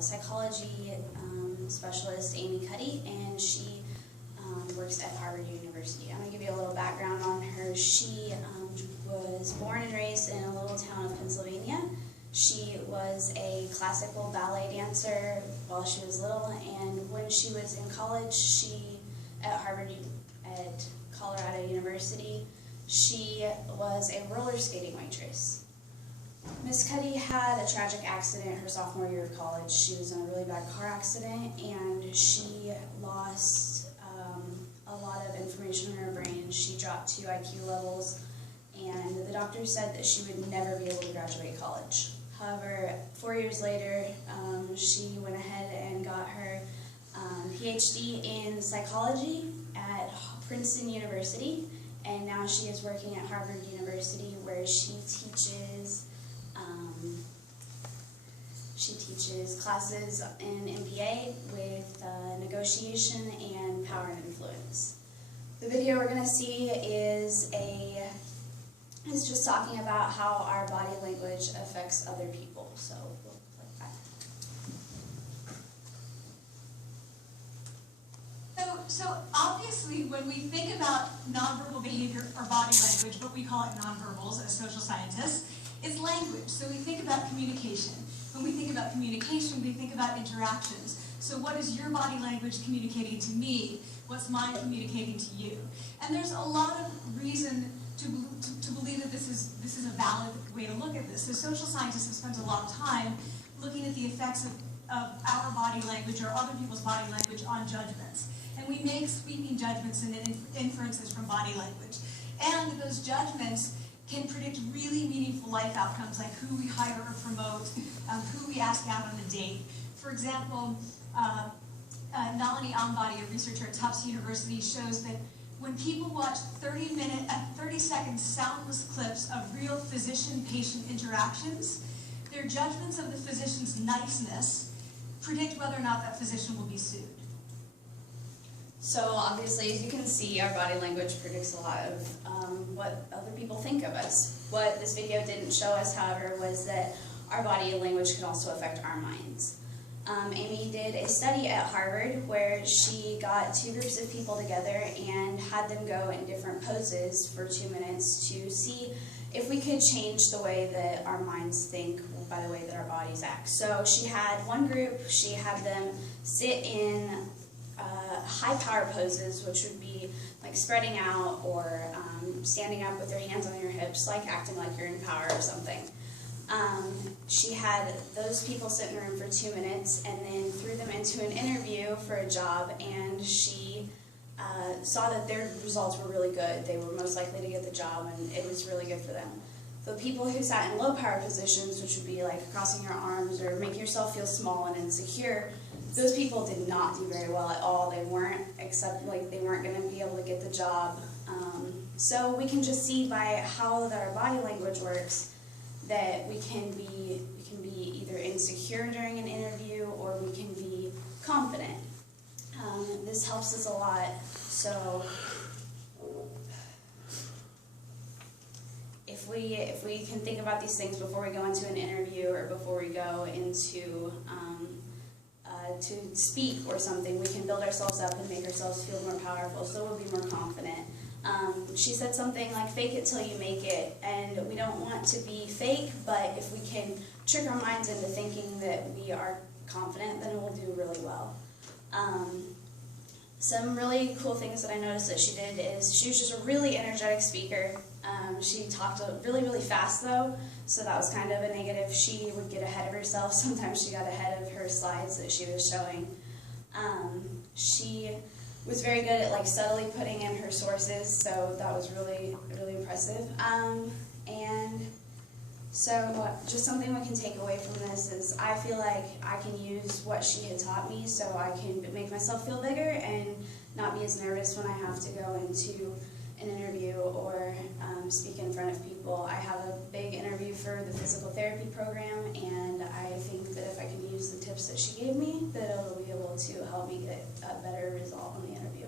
Psychology specialist Amy Cuddy, and she works at Harvard University. I'm going to give you a little background on her. She was born and raised in a little town of Pennsylvania. She was a classical ballet dancer while she was little, and when she was in college, at Colorado University, she was a roller skating waitress. Miss Cuddy had a tragic accident her sophomore year of college. She was in a really bad car accident, and she lost a lot of information in her brain. She dropped 2 IQ levels, and the doctor said that she would never be able to graduate college. However, 4 years later, she went ahead and got her PhD in psychology at Princeton University, and now she is working at Harvard University, where she teaches classes in MBA with negotiation and power and influence. The video we're going to see is just talking about how our body language affects other people. So we'll play that. So obviously, when we think about nonverbal behavior or body language, what we call it nonverbals as social scientists, is language. So we think about communication. When we think about communication, we think about interactions. So what is your body language communicating to me? What's mine communicating to you? And there's a lot of reason to believe that this is a valid way to look at this. So social scientists have spent a lot of time looking at the effects of our body language or other people's body language on judgments. And we make sweeping judgments and inferences from body language. And those judgments can predict really meaningful life outcomes, like who we hire or promote, who we ask out on a date. For example, Nalini Ambady, a researcher at Tufts University, shows that when people watch 30-second soundless clips of real physician-patient interactions, their judgments of the physician's niceness predict whether or not that physician will be sued. So obviously, as you can see, our body language predicts a lot of what other people think of us. What this video didn't show us, however, was that our body language can also affect our minds. Amy did a study at Harvard where she got 2 groups of people together and had them go in different poses for 2 minutes to see if we could change the way that our minds think by the way that our bodies act. So she had one group, she had them sit in high power poses, which would be like spreading out or standing up with your hands on your hips, like acting like you're in power or something. She had those people sit in the room for 2 minutes and then threw them into an interview for a job, and she saw that their results were really good. They were most likely to get the job, and it was really good for them. The people who sat in low power positions, which would be like crossing your arms or making yourself feel small and insecure, those people did not do very well at all. They weren't, they weren't going to be able to get the job. So we can just see by how that our body language works that we can be either insecure during an interview or we can be confident. This helps us a lot. So if we can think about these things before we go into an interview or before we go into to speak or something, we can build ourselves up and make ourselves feel more powerful, so we'll be more confident. She said something like, fake it till you make it, and we don't want to be fake, but if we can trick our minds into thinking that we are confident, then we'll do really well. Some really cool things that I noticed that she did is she was just a really energetic speaker. She talked really, really fast though, so that was kind of a negative. She would get ahead of herself. Sometimes she got ahead of her slides that she was showing. She was very good at subtly putting in her sources, so that was really, really impressive. And so just something we can take away from this is I feel like I can use what she had taught me so I can make myself feel bigger and not be as nervous when I have to go into an interview or speak in front of people. I have a big interview for the physical therapy program, and I think that if I can use the tips that she gave me, that it'll be able to help me get a better result on the interview.